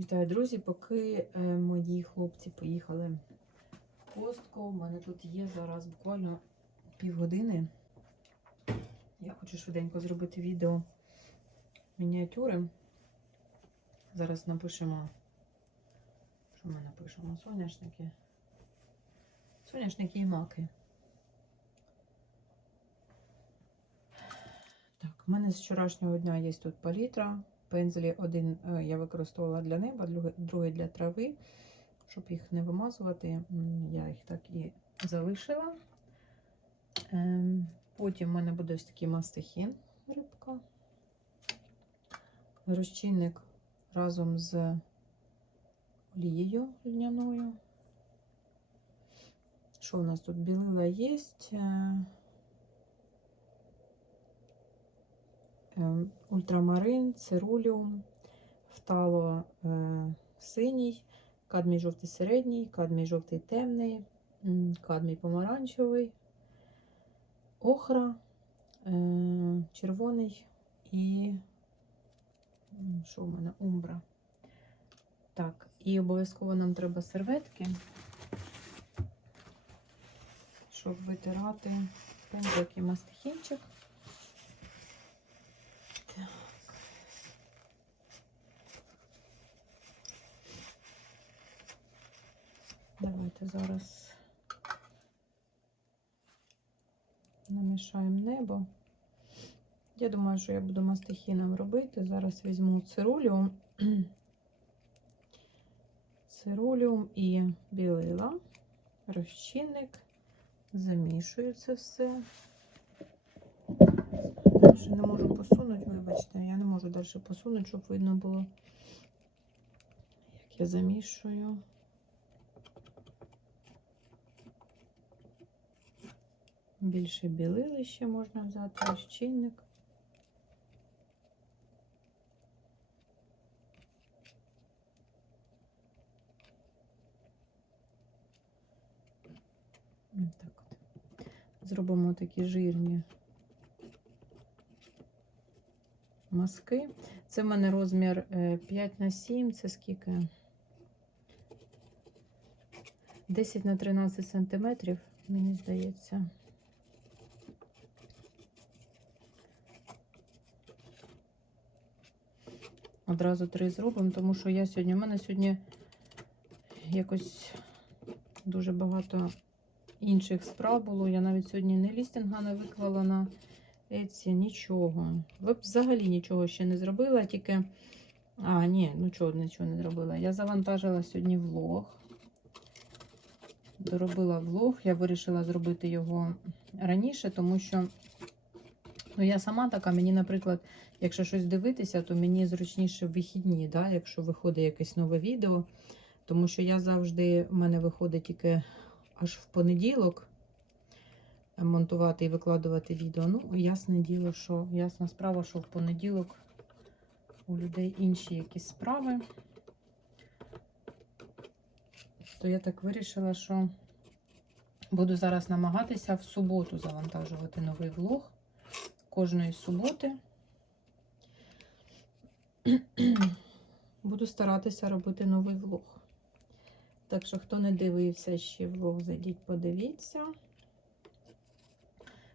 Вітаю, друзі! Поки е, мої хлопці поїхали в костку, у мене тут є зараз буквально півгодини. Я хочу швиденько зробити відео мініатюри. Зараз напишемо, що ми напишемо? Соняшники. Соняшники і маки. Так, у мене з вчорашнього дня є тут палітра. Пензлі один е, я використовувала для неба, другий для трави, щоб їх не вимазувати. Я їх так і залишила. Ем, Потім в мене буде ось такий мастихін рибка. Розчинник разом з олією льняною. Що у нас тут? Білила є. Ультрамарин, цируліум, фтало е, синій, кадмій жовтий середній, кадмій жовтий темний, кадмій помаранчевий, охра, е, червоний і що в мене? Умбра. Так, і обов'язково нам треба серветки, щоб витирати пензлик і мастихінчик. Так. Давайте зараз намішаємо небо. Я думаю, що я буду мастихіном робити. Зараз візьму цируліум, цируліум і білила, розчинник, замішую це все. Я не можу посунути, вибачте, я не можу далі посунути, щоб видно було, як я замішую. Більше білили ще можна взяти розчинник. Так от. Зробимо такі жирні маски. Це в мене розмір е, 5 на 7, це скільки? 10 на 13 сантиметрів, мені здається. Одразу три зробимо, тому що я сьогодні, у мене сьогодні якось дуже багато інших справ було. Я навіть сьогодні не лістинга не виклала на Еці, нічого. Ви взагалі нічого ще не зробила, тільки. А, ні, ну чого, нічого не зробила. Я завантажила сьогодні влог. Доробила влог. Я вирішила зробити його раніше, тому що ну, я сама така, мені, наприклад, якщо щось дивитися, то мені зручніше в вихідні, да, якщо виходить якесь нове відео. Тому що я завжди, в мене виходить тільки аж в понеділок монтувати і викладувати відео. Ну, ясне діло, що ясна справа, що в понеділок у людей інші якісь справи. То я так вирішила, що буду зараз намагатися в суботу завантажувати новий влог кожної суботи. Буду старатися робити новий влог. Так що, хто не дивився ще влог, зайдіть, подивіться.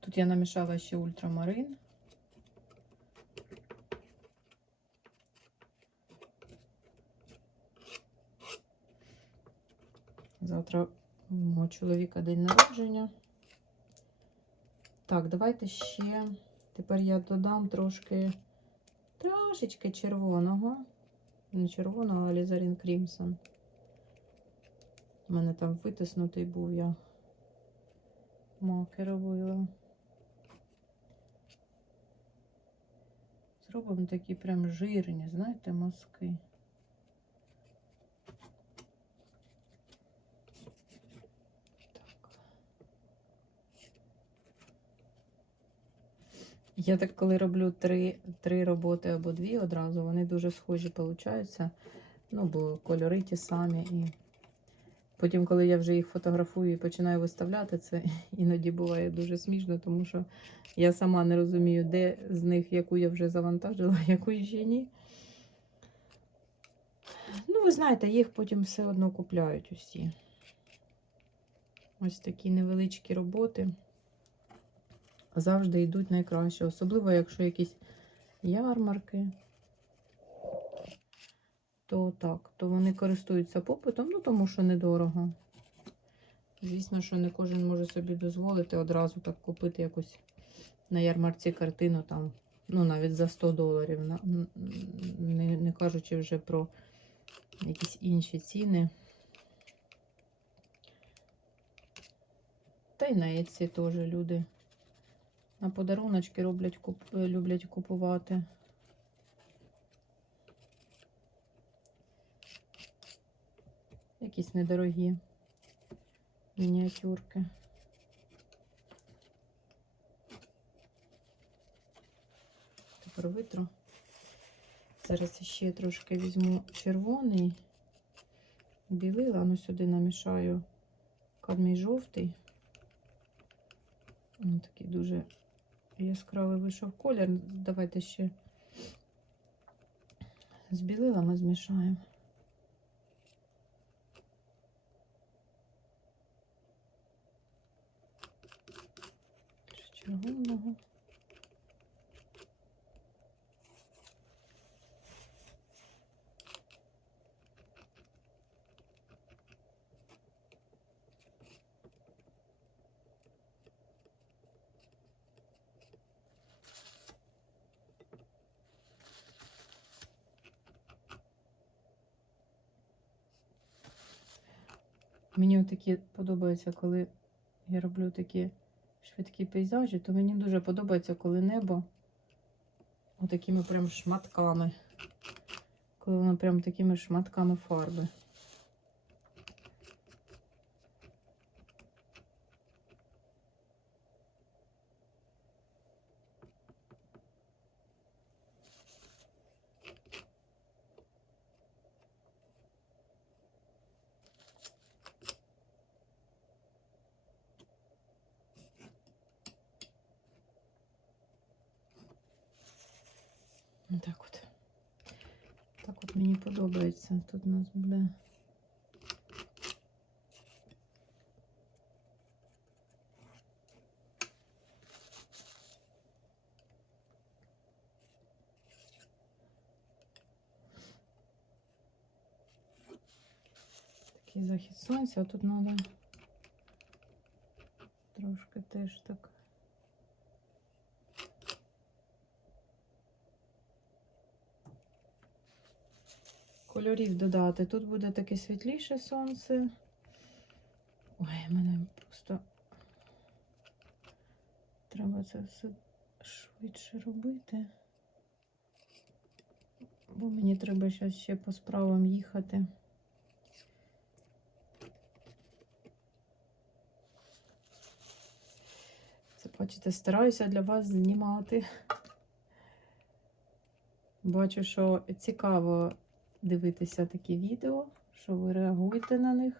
Тут я намішала ще ультрамарин. Завтра у мого чоловіка день народження. Так, давайте ще. Тепер я додам трошки трошечки червоного. Не червоного, а Лізарін Крімсон. У мене там витиснутий був я. Маки робила. Зробимо такі прям жирні, знаєте, маски. Я так, коли роблю три, три роботи або дві одразу, вони дуже схожі получаються. Ну, бо кольори ті самі. І потім, коли я вже їх фотографую і починаю виставляти, це іноді буває дуже смішно, тому що я сама не розумію, де з них яку я вже завантажила, яку ще ні. Ну, ви знаєте, їх потім все одно купляють усі. Ось такі невеличкі роботи завжди йдуть найкраще. Особливо, якщо якісь ярмарки, то так, то вони користуються попитом, ну тому що недорого. Звісно, що не кожен може собі дозволити одразу так купити якусь на ярмарці картину там, ну навіть за 100 доларів, не, не кажучи вже про якісь інші ціни. Та й на Etsy теж люди на подаруночки роблять, куп... е, люблять купувати. Якісь недорогі мініатюрки. Тепер витру. Зараз ще трошки візьму червоний, білила, ну сюди намішаю кадмій жовтий. Ось такий дуже яскравий вийшов колір. Давайте ще з білилами змішаємо. Ще Червоного. Мені такі подобається, коли я роблю такі швидкі пейзажі, то мені дуже подобається, коли небо отакими прям шматками. Коли воно прям такими шматками фарби. Так от. Так от мені подобається. Тут у нас буде. Такий захід сонця, а тут треба трошки теж так. Кольорів додати. Тут буде таке світліше сонце. Ой, мене просто треба це все швидше робити. Бо мені треба зараз ще по справам їхати. Це, бачите, стараюся для вас знімати. Бачу, що цікаво дивитися такі відео, що ви реагуєте на них.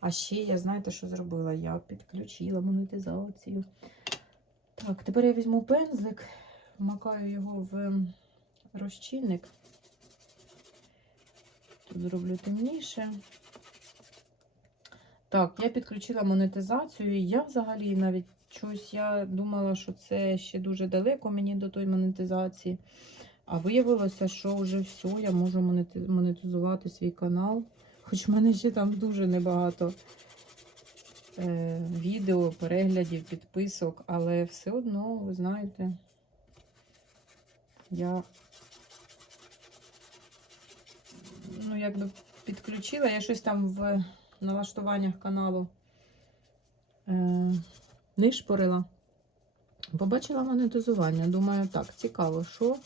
А ще я знаєте, що зробила? Я підключила монетизацію. Так, тепер я візьму пензлик, вмакаю його в розчинник. Тут зроблю темніше. Так, я підключила монетизацію, я взагалі навіть щось я думала, що це ще дуже далеко мені до тої монетизації. А виявилося, що вже все, я можу монетизувати свій канал. Хоч в мене ще там дуже небагато е, відео, переглядів, підписок, але все одно, ви знаєте, я ну, якби підключила, я щось там в налаштуваннях каналу. Нишпорила. Побачила монетизування. Думаю, так, цікаво, що,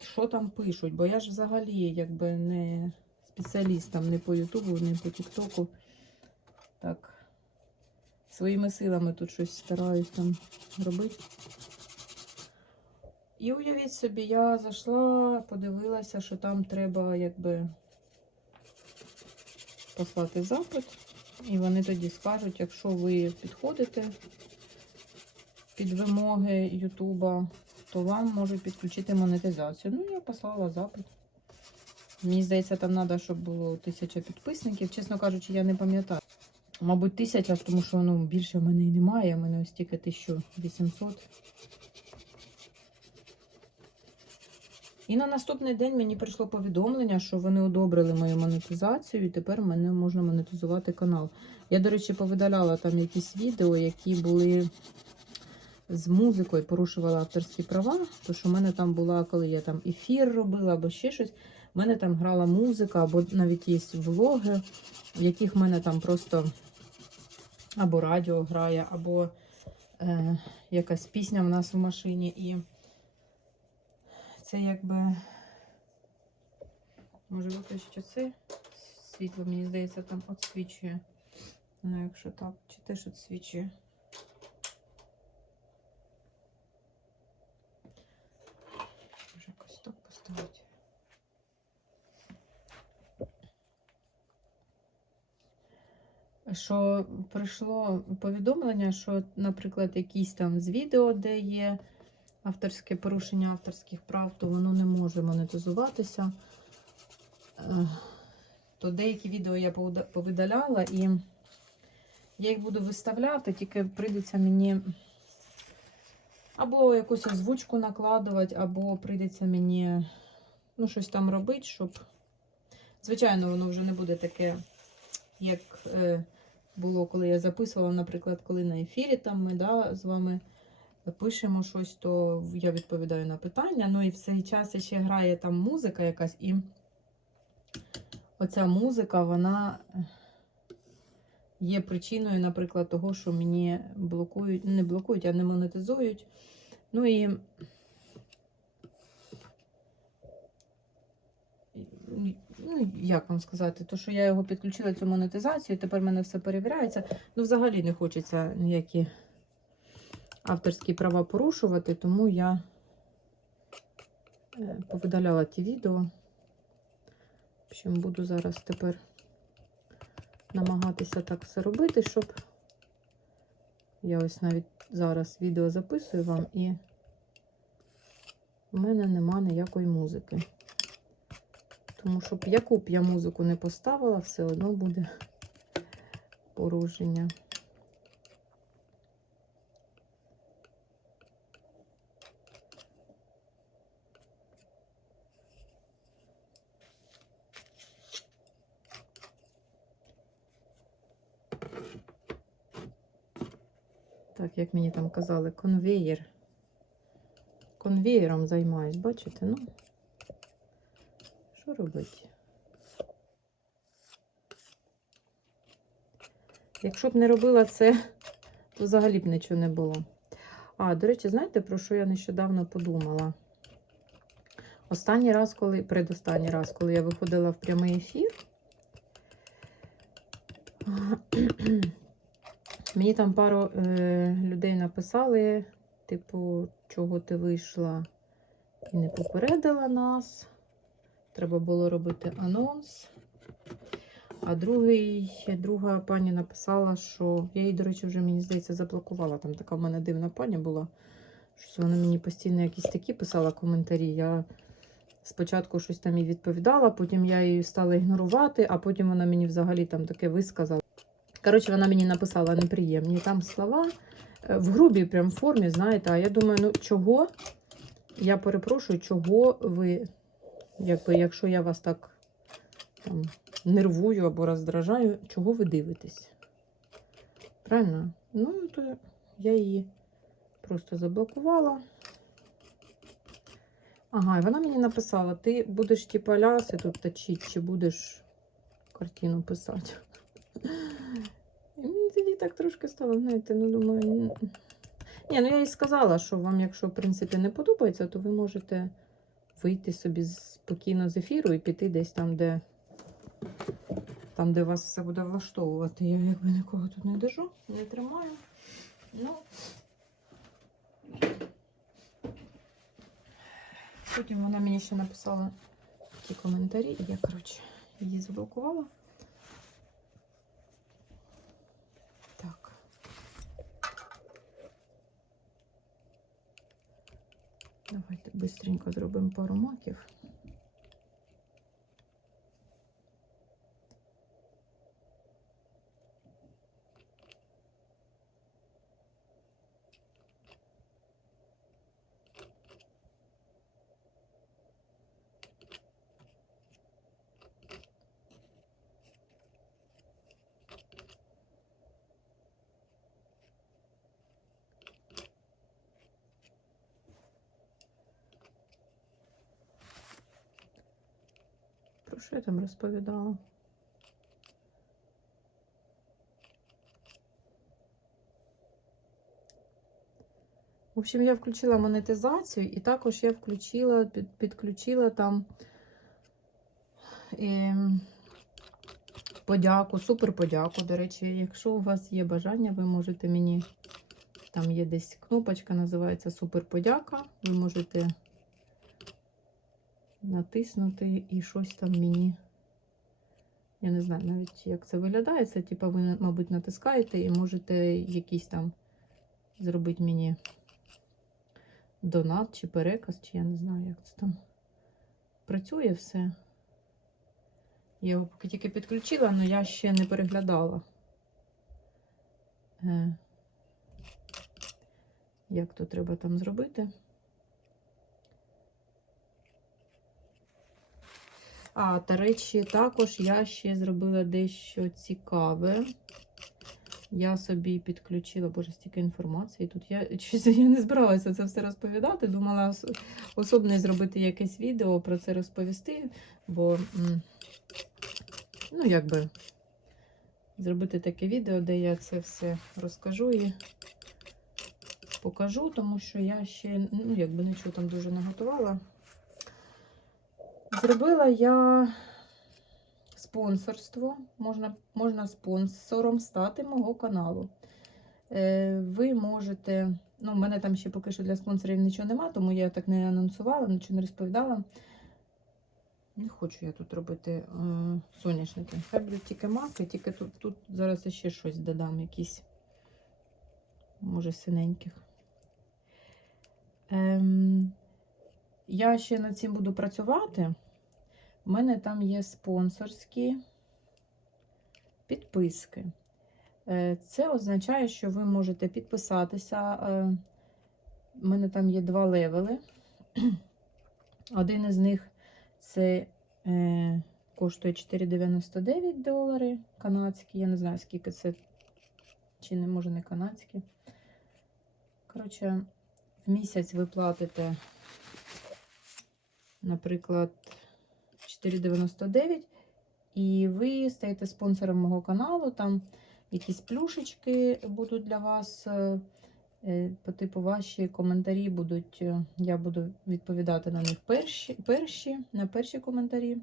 що там пишуть, бо я ж взагалі якби не спеціаліст там не по Ютубу, не по Тіктоку. Так, своїми силами тут щось стараюсь там робити. І уявіть собі, я зайшла, подивилася, що там треба якби послати запит. І вони тоді скажуть, якщо ви підходите, під вимоги Ютуба, то вам можуть підключити монетизацію. Ну, я послала запит. Мені здається, там треба, щоб було тисяча підписників. Чесно кажучи, я не пам'ятаю. Мабуть, тисяча, тому що ну, більше в мене і немає. У мене ось тільки 1800. І на наступний день мені прийшло повідомлення, що вони одобрили мою монетизацію, і тепер мене можна монетизувати канал. Я, до речі, повидаляла там якісь відео, які були з музикою, порушувала авторські права. То що в мене там була, коли я там ефір робила або ще щось, в мене там грала музика, або навіть є влоги, в яких в мене там просто або радіо грає, або е, якась пісня в нас в машині. І це якби. Може виключити оце світло, мені здається, там відсвічує. Ну, якщо так, чи теж відсвічує. Може якось так поставити. Що прийшло повідомлення, що, наприклад, якісь там з відео, де є авторське порушення авторських прав, то воно не може монетизуватися. Е, То деякі відео я повидаляла і я їх буду виставляти, тільки прийдеться мені або якусь озвучку накладувати, або прийдеться мені ну, щось там робити, щоб. Звичайно, воно вже не буде таке, як е, було, коли я записувала, наприклад, коли на ефірі там ми да, з вами пишемо щось, то я відповідаю на питання. Ну і в цей час ще грає там музика якась, і оця музика, вона є причиною, наприклад, того, що мені блокують, не блокують, а не монетизують. Ну і ну, як вам сказати, то, що я його підключила цю монетизацію, тепер в мене все перевіряється. Ну, взагалі не хочеться ніякі авторські права порушувати, тому я е, повидаляла ті відео. В буду зараз тепер намагатися так все робити, щоб я ось навіть зараз відео записую вам і в мене нема ніякої музики. Тому що б яку б я музику не поставила, все одно буде порушення. Як мені там казали, конвеєр. Конвеєром займаюсь, бачите? Ну, що робити? Якщо б не робила це, то взагалі б нічого не було. А, до речі, знаєте, про що я нещодавно подумала? Останній раз, коли, предостанній раз, коли я виходила в прямий ефір, Мені там пару е, людей написали, типу, чого ти вийшла і не попередила нас. Треба було робити анонс. А другий, друга пані написала, що я її, до речі, вже, мені здається, заблокувала. Там така в мене дивна пані була. Що вона мені постійно якісь такі писала коментарі. Я спочатку щось там їй відповідала, потім я її стала ігнорувати, а потім вона мені взагалі там таке висказала. Коротше, вона мені написала неприємні там слова е, в грубій прям формі, знаєте, а я думаю, ну чого? Я перепрошую, чого ви, якби, якщо я вас так там, нервую або роздражаю, чого ви дивитесь? Правильно? Ну, то я її просто заблокувала. Ага, і вона мені написала: ти будеш типа ляси тут точити, чи будеш картину писати. І мені тоді так трошки стало, знаєте, ну думаю. ні. Ну я їй сказала, що вам, якщо в принципі не подобається, то ви можете вийти собі спокійно з ефіру і піти десь там, де там, де вас все буде влаштовувати. Я якби нікого тут не держу, не тримаю. Ну, потім вона мені ще написала такі коментарі, і я, коротше, її заблокувала. Так. Давайте швидко зробимо пару маків. Що я там розповідала? В общем, я включила монетизацію і також я включила, під, підключила там е, подяку, супер подяку. До речі, якщо у вас є бажання, ви можете мені. Там є десь кнопочка, називається Супер подяка. Ви можете натиснути і щось там мені. Я не знаю навіть, як це виглядає. Це, типу, ви, мабуть, натискаєте і можете якийсь там зробити мені донат чи переказ, чи я не знаю, як це там працює все. Я його поки тільки підключила, але я ще не переглядала. Е, Як то треба там зробити? А, та речі, також я ще зробила дещо цікаве. Я собі підключила, боже, стільки інформації. Тут я щось я не збиралася це все розповідати. Думала ос- особливо зробити якесь відео про це розповісти, бо, ну, якби, зробити таке відео, де я це все розкажу і покажу, тому що я ще, ну, якби нічого там дуже не готувала. Зробила я спонсорство. Можна, можна спонсором стати мого каналу. Е, ви можете. Ну, в мене там ще поки що для спонсорів нічого нема, тому я так не анонсувала, нічого не розповідала. Не хочу я тут робити е, соняшники. Хай будуть тільки маки, тільки тут, тут зараз ще щось додам, якісь, може, синеньких. Ем, я ще над цим буду працювати. У мене там є спонсорські підписки. Е, Це означає, що ви можете підписатися. Е, У мене там є два левели. Один із них це е, коштує 4,99 долари канадські. Я не знаю, скільки це, чи не може не канадські. Коротше, в місяць ви платите, наприклад, 4,99. І ви стаєте спонсором мого каналу. Там якісь плюшечки будуть для вас. е, е, По типу ваші коментарі будуть. е, Я буду відповідати на них перші, перші, на перші коментарі.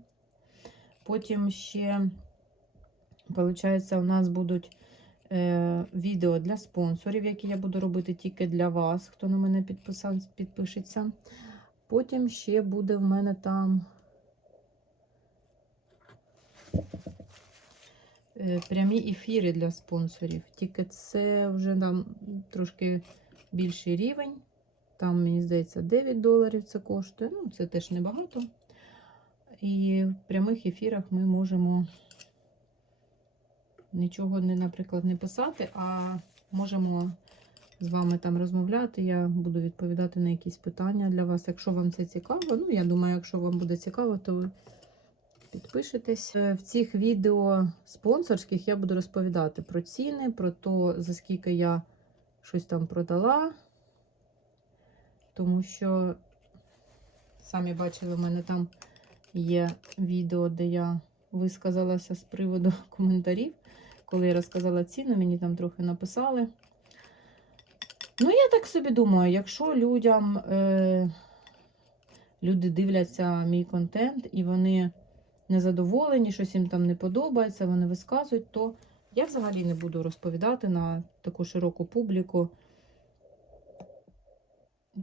Потім ще, виходить, у нас будуть е, відео для спонсорів, які я буду робити тільки для вас, хто на мене підписав, підпишеться. Потім ще буде в мене там. Е, Прямі ефіри для спонсорів. Тільки це вже там трошки більший рівень. Там, мені здається, 9 доларів це коштує. Ну, це теж небагато. І в прямих ефірах ми можемо нічого не, наприклад, не писати, а можемо з вами там розмовляти. Я буду відповідати на якісь питання для вас. Якщо вам це цікаво, ну я думаю, якщо вам буде цікаво, то підпишетесь. Е, В цих відео спонсорських я буду розповідати про ціни, про те, за скільки я щось там продала. Тому що, самі бачили, в мене там є відео, де я висказалася з приводу коментарів. Коли я розказала ціну, мені там трохи написали. Ну, я так собі думаю, якщо людям е, люди дивляться мій контент і вони незадоволені, щось їм там не подобається, вони висказують, то я взагалі не буду розповідати на таку широку публіку.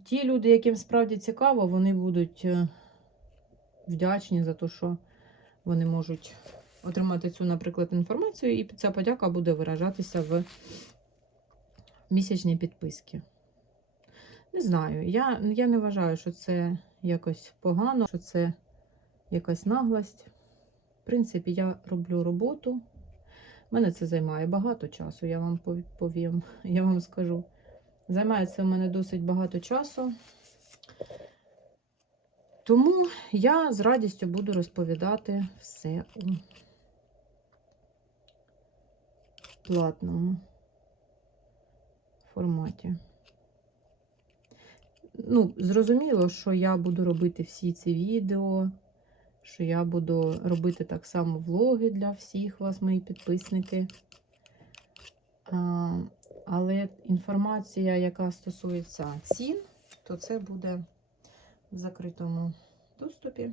Ті люди, яким справді цікаво, вони будуть е, вдячні за те, що вони можуть отримати цю, наприклад, інформацію, і ця подяка буде виражатися в місячній підписки. Не знаю. Я, я не вважаю, що це якось погано, що це якась наглость. Принципі, я роблю роботу. Мене це займає багато часу, я вам повім, я вам скажу. Займає це в мене досить багато часу. Тому я з радістю буду розповідати все у платному форматі. Ну, зрозуміло, що я буду робити всі ці відео, що я буду робити так само влоги для всіх вас, мої підписники. Але інформація, яка стосується цін, то це буде в закритому доступі.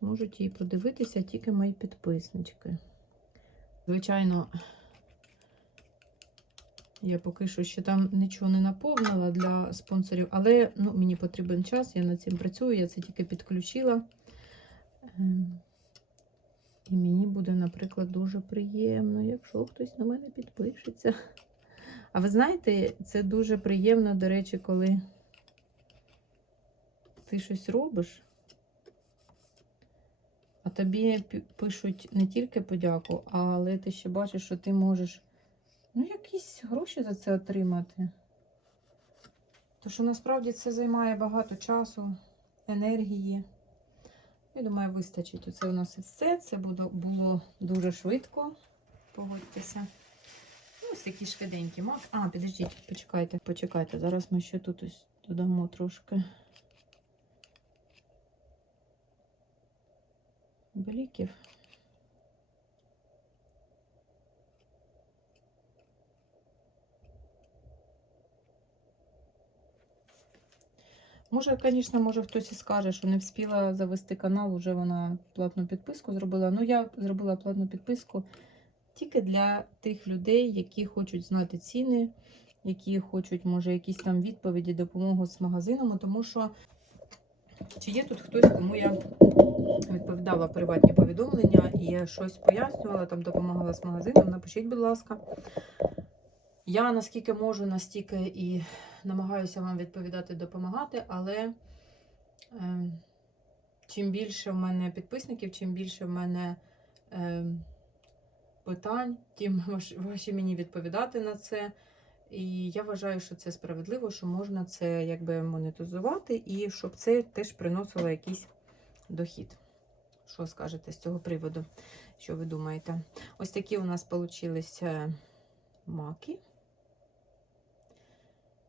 Зможуть її подивитися тільки мої підписнички. Звичайно, я поки що ще там нічого не наповнила для спонсорів, але ну, мені потрібен час, я над цим працюю, я це тільки підключила. Ем, І мені буде, наприклад, дуже приємно, якщо хтось на мене підпишеться. А ви знаєте, це дуже приємно, до речі, коли ти щось робиш, а тобі пишуть не тільки подяку, але ти ще бачиш, що ти можеш ну, якісь гроші за це отримати. Тому що насправді це займає багато часу, енергії. Я думаю, вистачить. Оце у нас і все. Це було, дуже швидко. Погодьтеся. Ну, ось такі швиденькі мак. А, підождіть, почекайте, почекайте. Зараз ми ще тут ось додамо трошки бліків. Може, звісно, може хтось і скаже, що не встигла завести канал, вже вона платну підписку зробила. Ну, я зробила платну підписку тільки для тих людей, які хочуть знати ціни, які хочуть, може, якісь там відповіді, допомогу з магазином, тому що чи є тут хтось, кому я відповідала приватні повідомлення і я щось пояснювала, там допомагала з магазином. Напишіть, будь ласка. Я наскільки можу, настільки і намагаюся вам відповідати, допомагати, але е, чим більше в мене підписників, чим більше в мене е, питань, тим важче мені відповідати на це. І я вважаю, що це справедливо, що можна це якби монетизувати, і щоб це теж приносило якийсь дохід. Що скажете з цього приводу? Що ви думаєте? Ось такі у нас вийшли маки.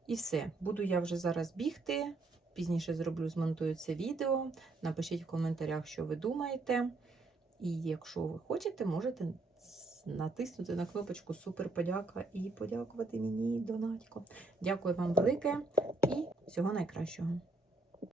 І все. Буду я вже зараз бігти. Пізніше зроблю, змонтую це відео. Напишіть в коментарях, що ви думаєте. І якщо ви хочете, можете натиснути на кнопочку Супер подяка і подякувати мені донатько. Дякую вам велике і всього найкращого.